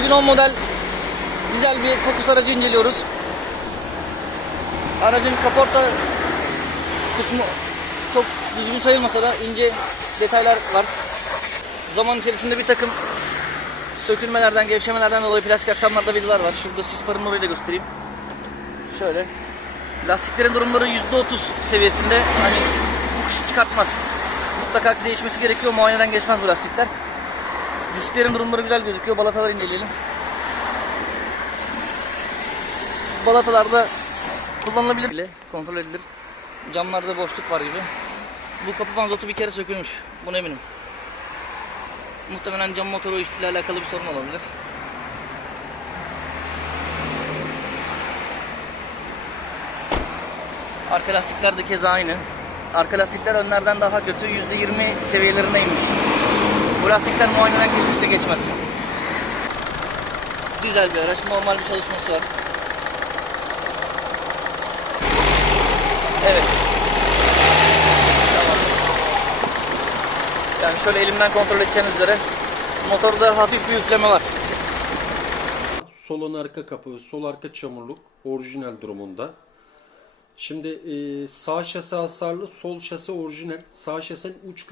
2010 model güzel bir Focus aracı inceliyoruz. Aracın kaporta kısmı çok düzgün sayılmasa da ince detaylar var. Zaman içerisinde bir takım sökülmelerden, gevşemelerden dolayı plastik aksamlarda vidalar var. Şurada sis farının orayı da göstereyim. Şöyle. Lastiklerin durumları %30 seviyesinde. Hani bu kışı çıkartmaz. Mutlaka değişmesi gerekiyor. Muayeneden geçmez bu lastikler. Disklerin durumları güzel gözüküyor. Balataları inceleyelim. Balatalarda kullanılabilir bile. Kontrol edilir. Camlarda boşluk var gibi. Bu kapı panzotu bir kere sökülmüş. Buna eminim. Muhtemelen cam motoru ile alakalı bir sorun olabilir. Arka lastikler de keza aynı. Arka lastikler önlerden daha kötü. %20 seviyelerine inmiş. Bu lastikler muayeneden kesinlikle geçmez. Dizel bir araç. Normal bir çalışması var. Evet. Tamam. Yani şöyle elimden kontrol edeceğiniz üzere motorda hafif bir üfleme var. Sol ön arka kapı, sol arka çamurluk orijinal durumunda. Şimdi e, sağ şase hasarlı, sol şase orijinal. Sağ şasenin uç kısmı